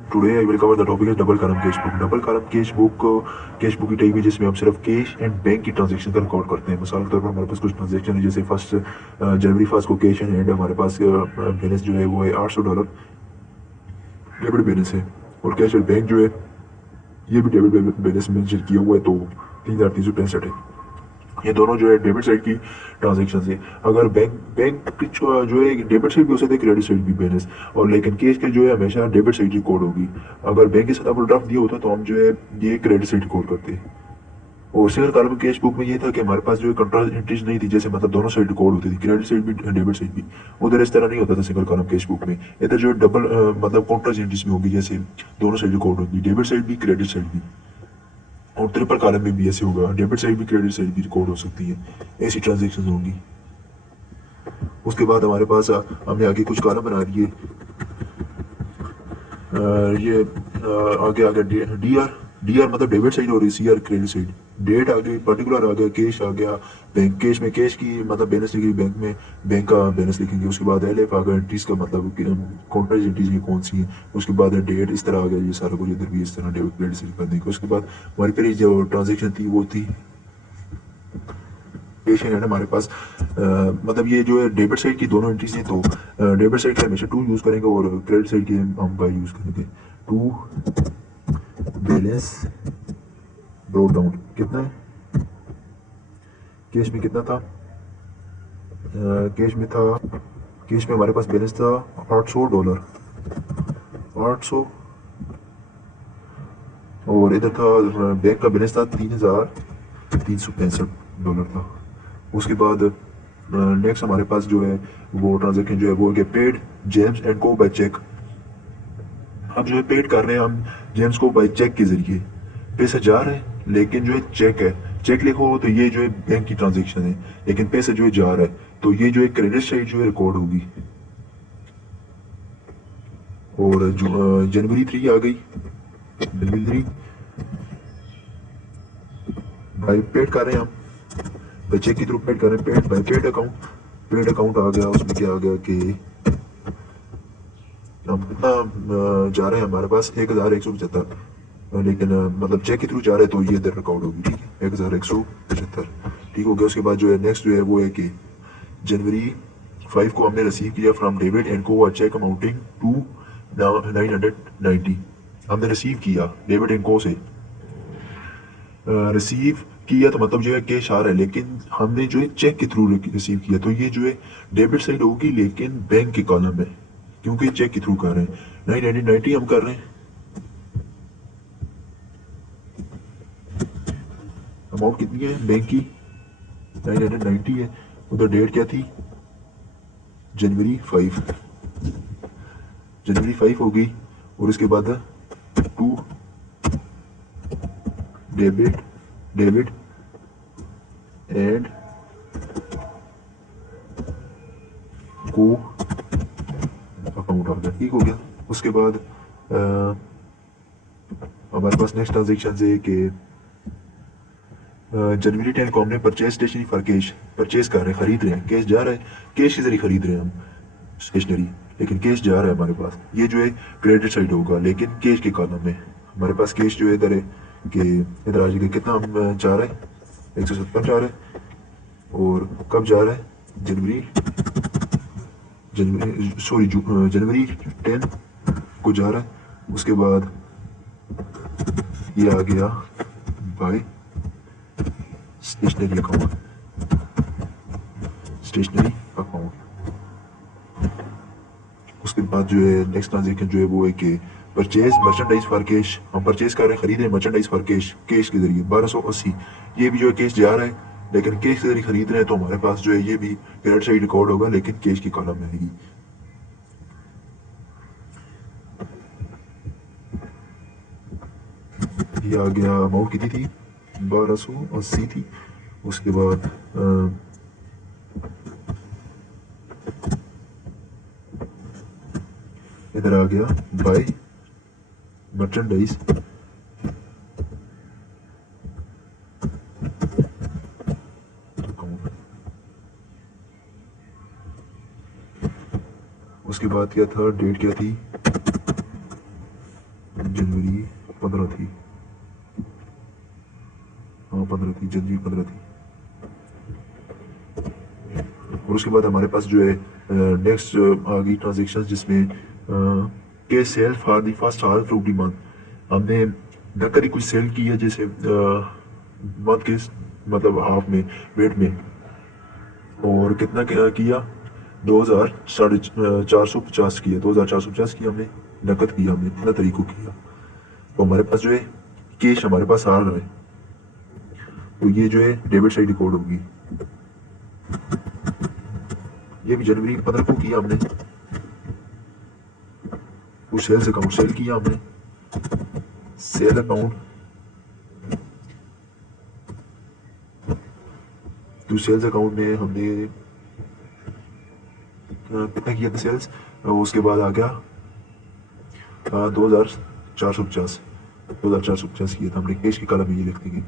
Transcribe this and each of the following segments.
Today I will cover the topic is double column cash book. Double column cash book की type है जिसमें हम सिर्फ cash and bank की transaction का रिकॉर्ड करते हैं। मिसाल के तौर पर हमारे पास कुछ ट्रांजेक्शन है, जैसे फर्स्ट जनवरी फर्स्ट को कैश एंड हमारे पास बैलेंस जो है वो है $800 डेबिट बैलेंस है, और कैश एंड बैंक जो है ये भी डेबिट बैलेंस मेंशन किया हुआ है, तो 3365 है। ये दोनों जो है डेबिट साइड की ट्रांजेक्शन है। अगर बैंक बैंक की जो है डेबिट साइड भी हो सकता है, क्रेडिट साइड भी बैलेंस, और लेकिन कैश के जो है हमेशा डेबिट साइड रिकॉर्ड होगी। अगर बैंक के साथ आपको ड्राफ्ट दिया होता तो हम जो है ये क्रेडिट साइड रिकॉर्ड करते हैं। और सिंगल कॉलम कैश बुक में ये था कि हमारे पास जो है कंट्रोल एंट्रीज नहीं थी, जैसे मतलब दोनों साइड रिकॉर्ड होती थी, क्रेडिट साइड भी डेबिट साइड भी। उधर इस तरह नहीं होता था सिंगल कॉलम कैश बुक में। इधर जो है डबल मतलब काउंटर एंट्रीज में होगी, जैसे दोनों साइड रिकॉर्ड होगी, डेबिट साइड भी क्रेडिट साइड भी। और ट्रिपल कॉलम में भी ऐसे होगा, डेबिट साइड भी क्रेडिट साइड भी रिकॉर्ड हो सकती है, ऐसी ट्रांजेक्शन होंगी। उसके बाद हमारे पास हमने आगे कुछ कॉलम बना दिए। ये आगे आगे डी आर मतलब डेबिट साइड और C R credit side. Date आ गई, पर्टिकुलर आ गया, कैश आ गया, बैंक कैश में कैश की मतलब बैलेंस लिखेगी, बैंक में बैंक का बैलेंस लिखेंगे। उसके बाद एल एफ आ गया, एंट्रीज का मतलब काउंटर एंट्रीज ये कौन सी है। उसके बाद डेट इस तरह आ गया, ये सारा कुछ इधर भी इस तरह डेबिट क्रेडिट साइड कर देंगे। उसके बाद हमारी पहली जो ट्रांजेक्शन थी वो थी एशियन है हमारे पास मतलब ये जो है डेबिट साइड की दोनों एंट्रीज हैं, तो डेबिट साइड के हमेशा टू यूज करेंगे और क्रेडिट साइड की हम बाई यूज करेंगे। टू बैलेंस ब्रोड डाउन कितना है, कैश में कितना था, कैश में था, कैश में हमारे पास बैलेंस था $800, 800, और इधर था बैंक का बैलेंस था $3365 था। उसके बाद नेक्स्ट हमारे पास जो है वो ट्रांजेक्शन जो है वो पेड जेम्स एंड को बाय चेक। हम जो है पेड कर रहे हैं हम जेम्स को बाय चेक के जरिए, पैसा जा रहा है लेकिन जो है चेक है, चेक लिखो तो ये जो है बैंक की ट्रांजेक्शन है, लेकिन पैसा जो है जा रहा है, तो ये जो है क्रेडिट साइड जो है रिकॉर्ड होगी। और जो जनवरी 3 आ गई, जनवरी 3 बाय पेड कर रहे हैं हम, बाय चेक के थ्रू पेड कर रहे हैं, पेड बाय पेड अकाउंट आ गया। उसमें क्या आ गया कि हम कितना जा रहे हैं, हमारे पास 1175, लेकिन मतलब चेक के थ्रू जा रहे हैं तो ये इधर रिकॉर्ड होगी, ठीक है, 1175, ठीक हो गया। उसके बाद जो है नेक्स्ट जो है वो है कि जनवरी 5 को हमने रिसीव किया फ्रॉम डेविड एंड को चेक अमाउंटिंग टू 990, हमने रिसीव किया डेविड एंड को से। रिसीव किया तो मतलब जो है कैश आ रहा है, लेकिन हमने जो है चेक के थ्रू रिसीव किया, तो ये जो है डेबिट साइड होगी लेकिन बैंक के कॉलम में, क्योंकि चेक के थ्रू कर रहे हैं। 990 हम कर रहे हैं, अमाउंट कितनी है बैंक की 990 है। उधर डेट क्या थी, जनवरी 5, जनवरी 5 हो गई। और उसके बाद टू डेबिट डेबिट एंड को अकाउंट आ गया, ठीक हो गया। उसके बाद हमारे पास नेक्स्ट ट्रांजेक्शन है कि जनवरी 10 को हमने purchase stationery for cash purchase कर रहे हैं, खरीद रहे हैं, कैश जा रहा है, कैश के जरिए खरीद रहे हैं हम स्टेशनरी, लेकिन कैश जा रहा है हमारे पास, ये जो है क्रेडिट साइड होगा, लेकिन कैश के कॉलम में हमारे पास कैश जो है इधर है कि इधर आ जाएगा, कितना हम जा रहा है 170 जा रहा है। और कब जा रहा है, जनवरी जनवरी सॉरी जनवरी 10 को जा रहा है। उसके बाद ये आ गया by stationery account, stationery account. उसके बाद जो है नेक्स्ट ट्रांजेक्शन जो है वो है कि परचेज मर्चेंडाइज फॉर कैश, हम परचेज कर रहे हैं, खरीद रहे हैं मर्चेंडाइज फॉर कैश, कैश के जरिए 1280, ये भी जो है कैश जा रहा है, लेकिन कैश के जरिए खरीद रहे हैं, तो हमारे पास जो है ये भी क्रेडिट साइड रिकॉर्ड होगा, लेकिन कैश की कॉलम में आएगी। ये आ गया, अमाउंट कितनी थी 1280 थी। उसके बाद इधर आ गया बाय मर्चेंडाइज अकाउंट। उसके बाद क्या था, डेट क्या थी, 15 थी, हाँ 15 थी, जनवरी 15 थी। और उसके बाद हमारे पास जो है नेक्स्ट आ गई ट्रांजेक्शन जिसमें के sale for the first half of the month, हमने नकदी कुछ सेल की है जैसे मंथ के मतलब हाफ में वेट में, और कितना किया 2450 किया, 2450 की हमने नकद किया, हमने इतना तरीकों किया। तो हमारे पास जो है कैश हमारे पास आ रहा है, तो ये जो है डेबिट साइड रिकॉर्ड होगी। ये भी जनवरी 15 को किया हमने, कुछ सेल्स अकाउंट सेल किया हमने, सेल अकाउंट तो सेल्स अकाउंट में हमने कितना किया था सेल्स, उसके बाद आ गया 2450 किया था हमने। कैश की कलम में ये लिख देंगे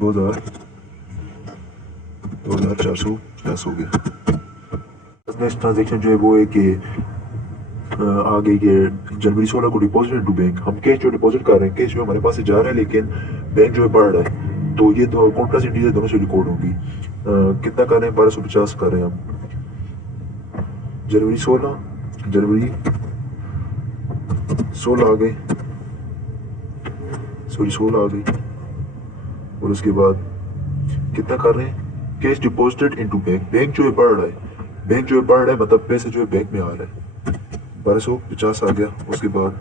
2450 हो गया। नेक्स्ट ट्रांजेक्शन जो है वो है कि आ गई कि जनवरी 16 को डिपॉजिट इनटू बैंक, हम कैश जो डिपॉजिट कर रहे हैं, कैश जो हमारे पास से जा रहा है लेकिन बैंक जो है बढ़ रहा है, तो ये दो कॉन्ट्रा इंटीजर दोनों से रिकॉर्ड होगी। कितना कर रहे हैं 1250 कर रहे हैं हम, जनवरी 16 आ गए, सॉरी 16 आ गई। और उसके बाद कितना कर रहे हैं cash deposited into bank, bank जो है बढ़ रहा है, बैंक जो है बढ़ रहा है मतलब पैसे जो है बैंक में आ रहा है, 1250 आ गया। उसके बाद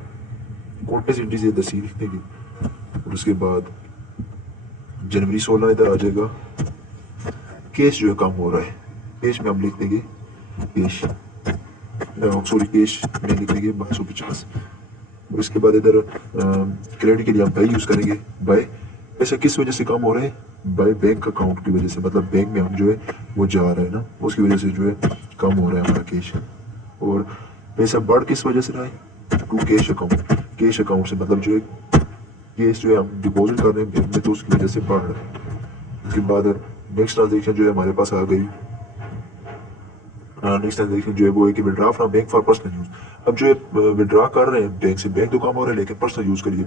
कॉन्ट्रा इंटीजर 10 लिख देंगे, और उसके बाद जनवरी 16 इधर आ जाएगा। कैश जो है कम हो रहा है, कैश में हम लिख देंगे कैश, सॉरी कैश में लिख देंगे 1250। और इसके बाद इधर क्रेडिट के लिए हम बाई यूज करेंगे, बाई पैसा किस वजह से कम हो रहा है, बाई बैंक अकाउंट की वजह से, मतलब बैंक में हम जो है वो जा रहा है ना, उसकी वजह से जो है कम हो रहा है हमारा कैश। और पैसा बढ़ किस वजह से रहा है, to cash account, cash account से मतलब जो है कैश जो है हम डिपॉजिट कर रहे हैं बैंक में, तो उसकी वजह से बढ़ रहा है। उसके बाद नेक्स्ट ट्रांजेक्शन जो है हमारे पास आ गई, नेक्स्ट ट्रांजेक्शन जो है वो है कि withdraw from bank for personal use. अब जो है विड्रॉ कर रहे हैं बैंक से, बैंक तो कम हो रहा है लेकिन पर्सनल यूज के लिए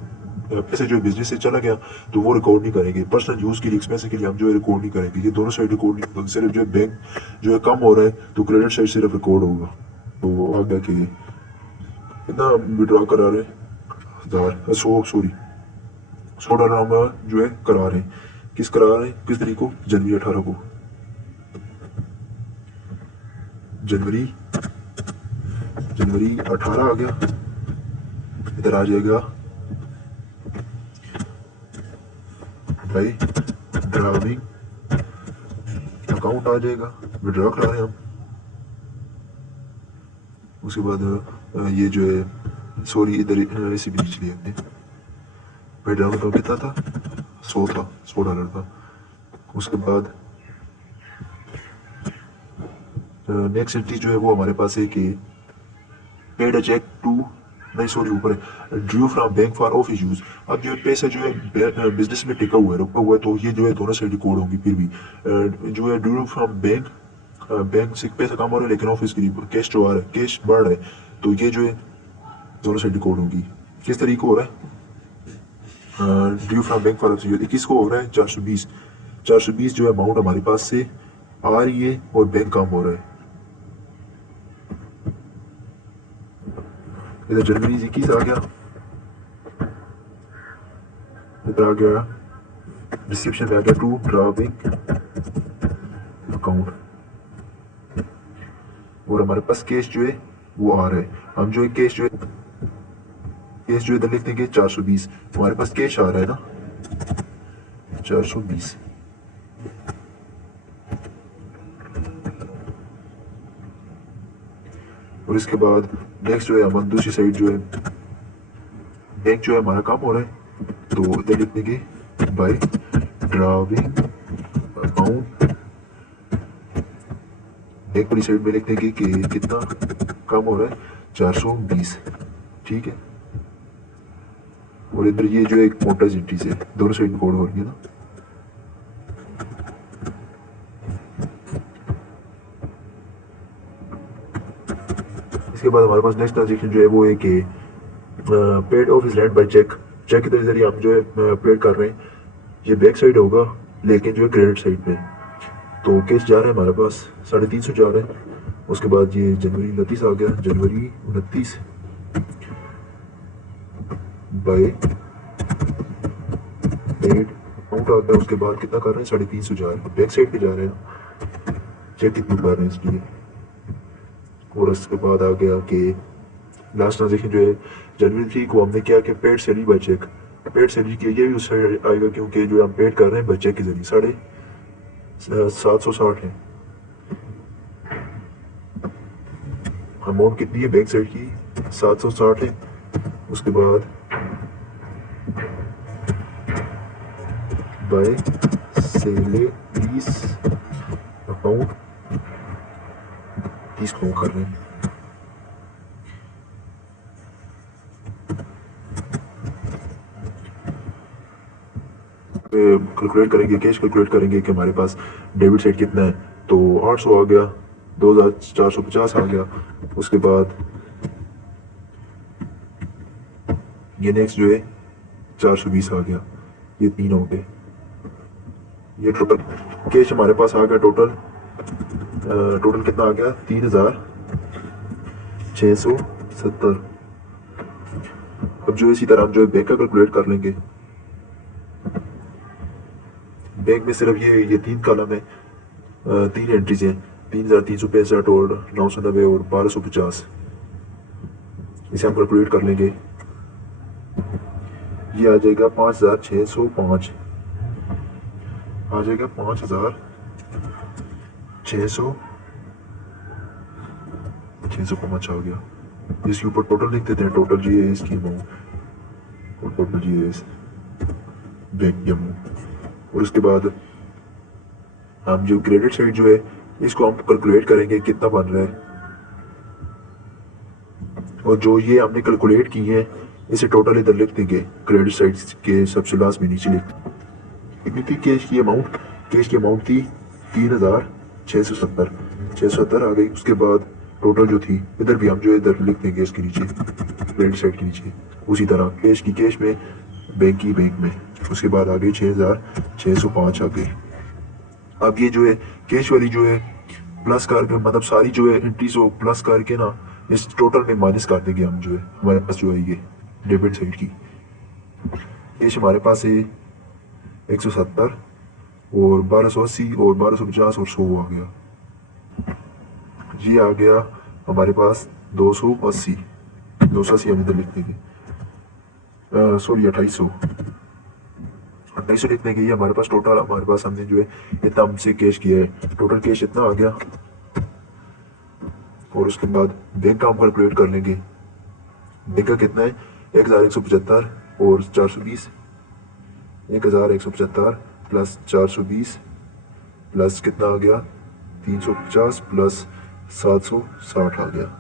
पैसे जो है बिजनेस से चला गया तो वो रिकॉर्ड नहीं करेंगे, पर्सनल यूज के लिए एक्सपेंस के लिए हम जो है रिकॉर्ड नहीं करेंगे, ये दोनों साइड रिकॉर्ड नहीं होगा, सिर्फ जो है बैंक जो है कम हो रहा है तो क्रेडिट साइड सिर्फ रिकॉर्ड होगा। तो वो आ गया कि कितना विड्रॉ करा रहे हैं, 100 डॉलर हम जो है करा रहे हैं, किस करा रहे हैं, किस तारीख को, जनवरी 18 को, जनवरी 18 आ गया। इधर आ जाएगा भाई ड्राइविंग अकाउंट आ जाएगा, विड्रॉ करा रहे हैं हम। उसके बाद ये जो है सॉरी इधर ऐसे भी नीचे लिया हमने, विड्रॉ अकाउंट कितना था, 100 था, 100 डॉलर था। उसके बाद नेक्स्ट एंट्री जो है वो हमारे पास है कि पेड अ चेक टू, नहीं सॉरी ऊपर है due from bank for office use. अब जो पैसा जो है बिजनेस में टिका हुआ है, रुका हुआ है, तो ये जो है दोनों साइड रिकॉर्ड होंगी। फिर भी जो है ड्यू फ्रॉम बैंक, बैंक से पैसा कम हो रहा है लेकिन ऑफिस के लिए कैश जो आ रहा है, कैश बढ़ रहा है, तो ये जो है दोनों साइड रिकॉर्ड होंगी। किस तरीके हो रहा है, due from bank for office use 21 को हो रहा है 420 जो है अमाउंट हमारे पास से आ रही है और बैंक कम हो रहा है। इधर जनवरी 21 आ गया, इधर आ गया डिस्क्रिप्शन में आ गया टू ड्राइविंग अकाउंट, और हमारे पास कैश जो है वो आ रहा है। हम जो है कैश जो है इधर लिख देंगे 420, हमारे पास कैश आ रहा है ना 420। और इसके बाद नेक्स्ट जो है हम दूसरी साइड जो है बैंक जो है हमारा काम हो रहा है, तो इधर लिख देंगे बाय ड्राइविंग अकाउंट, बैंक वाली साइड में लिख देंगे कि कितना कम हो रहा है 420, ठीक है। और इधर ये जो है एक मोटा एंट्री से दोनों साइड कोड हो रही है ना। इसके बाद हमारे पास नेक्स्ट ट्रांजेक्शन जो है वो है कि paid off is land by cheque. Cheque के जरिए हम जो है पेड कर रहे हैं। ये बैक साइड होगा लेकिन जो है क्रेडिट साइड पे। तो कैश जा रहा है हमारे पास 350 जा रहा है। उसके बाद ये जनवरी 29 आ गया, जनवरी 29 बाय पेड अमाउंट आ गया। उसके बाद कितना कर रहे हैं 350 जा रहे हैं, बैक साइड पे जा रहे हैं, चेक कितनी कर रहे हैं इसलिए। और उसके बाद आ गया कि लास्ट ट्रांजेक्शन जो है जनवरी 3 को हमने क्या कि paid salary by cheque. Paid salary के लिए भी उस साइड आएगा क्योंकि जो हम पेड कर रहे हैं बाय चेक के जरिए 760 है। अमाउंट कितनी है बैक साइड की 760 है। उसके बाद बाय सैलरीज अकाउंट 30 को कर रहे हैं। कैलकुलेट करेंगे, कैश कैलकुलेट करेंगे कि हमारे पास डेबिट साइड कितना है। तो 800 आ गया, 2450 आ गया। उसके बाद ये नेक्स्ट जो है 420 आ गया। ये 3 हो गए। ये टोटल कैश हमारे पास आ गया। टोटल कितना आ गया 3670। अब जो इसी तरह हम जो है बैंक का कैलकुलेट कर लेंगे। बैंक में सिर्फ ये 3 कॉलम है, 3 एंट्रीज हैं, 3365 और 990 और 1250। इसे हम कैलकुलेट कर लेंगे। ये आ जाएगा 5605, आ जाएगा 5605 आ गया। इसके ऊपर टोटल लिख देते हैं। टोटल जी है इसकी अमाउंट और टोटल जी है इस बैंक की अमाउंट। और उसके बाद हम जो क्रेडिट साइड जो है इसको हम कैलकुलेट करेंगे कितना बन रहा है। और जो ये हमने कैलकुलेट की है इसे टोटल इधर लिख देंगे क्रेडिट साइड के सबसे लास्ट में नीचे लिख। कितनी थी कैश की अमाउंट? कैश की अमाउंट थी 3670 आ गई। उसके बाद टोटल जो थी इधर भी हम जो इधर लिख देंगे इसके नीचे क्रेडिट साइड के नीचे। उसी तरह कैश की कैश में, बैंक की बैंक में। उसके बाद आ गई 6605 आ गई। अब ये जो है कैश वाली जो है प्लस करके, मतलब सारी जो है एंट्रीज को प्लस करके ना इस टोटल में माइनस कर देंगे हम। जो है हमारे पास जो है ये डेबिट साइड की कैश हमारे पास है 170 और 1280 और 1250 और 100 आ गया। ये आ गया हमारे पास 280 हम इधर लिख देंगे। सॉरी 2800 लिख देंगे। ये हमारे पास टोटल, हमारे पास हमने जो है इतना हमसे कैश किया है। टोटल कैश इतना आ गया। और उसके बाद बैंक का हम कैलकुलेट कर लेंगे। बैंक का कितना है 1175 और 420। 1175 प्लस 420 प्लस कितना आ गया 350 प्लस 760 आ गया।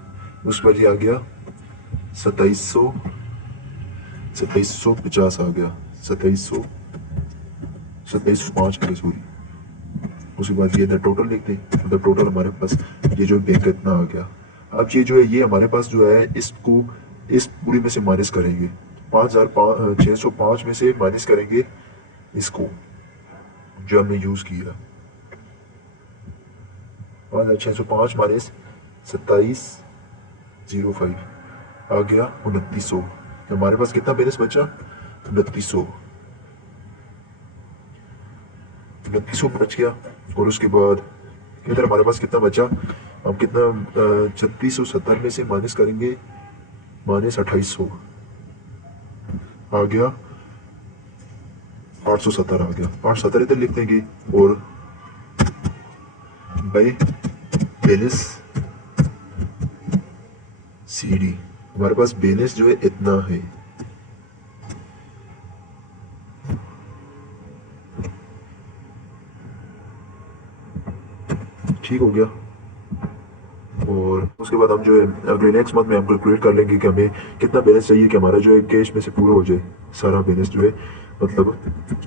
उस पर ये आ गया 2750 आ गया। 2705 आ गया सॉरी। उसके बाद ये टोटल लिख दें। मतलब टोटल हमारे पास ये जो बैंक इतना आ गया। अब ये जो है ये हमारे पास जो है इसको इस पूरी में से माइनस करेंगे। 5605 में से माइनस करेंगे इसको जो हमने यूज किया। 5605 माइनस 2705 आ गया 2900। हमारे पास कितना बैलेंस बचा 2900 बच गया। और उसके बाद इधर हमारे पास कितना बचा, हम कितना 3670 में से माइनस करेंगे माइनस 2800 आ गया 870 आ गया। 870 इधर लिख देंगे। और बाय बैलेंस CD हमारे पास बैलेंस जो है इतना है। ठीक हो गया। और उसके बाद हम जो है अगले नेक्स्ट मंथ में हम कैलकुलेट कर लेंगे कि हमें कितना बैलेंस चाहिए कि हमारा जो है कैश में से पूरा हो जाए सारा बैलेंस जो है। मतलब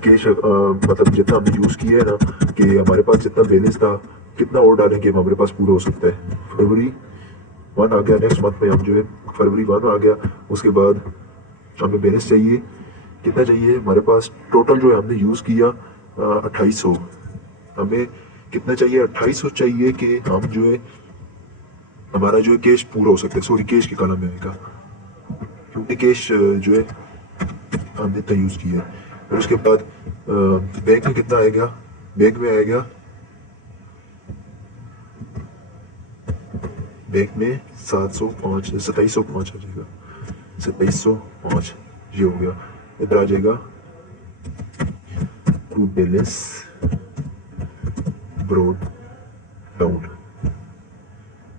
कैश मतलब जितना हमने यूज़ किया है ना कि हमारे पास जितना बैलेंस था कितना और डालेंगे हमारे पास पूरा हो सकता है। फरवरी वन आ गया। नेक्स्ट मंथ में हम जो है फरवरी 1 आ गया। उसके बाद हमें बैलेंस चाहिए, कितना चाहिए हमारे पास टोटल जो है हमने यूज़ किया 2800। हमें कितना चाहिए, 2800 चाहिए कि हम जो है हमारा जो है कैश पूरा हो सकता है। सॉरी, कैश के कॉलम में आएगा क्योंकि कैश जो है हमने इतना यूज़ किया है। फिर उसके बाद बैंक में कितना आएगा, बैंक में आएगा, बैंक में 705 2705 आ जाएगा, 2705 ये हो गया। इधर आ जाएगा टू बैलेंस ब्रॉड डाउन,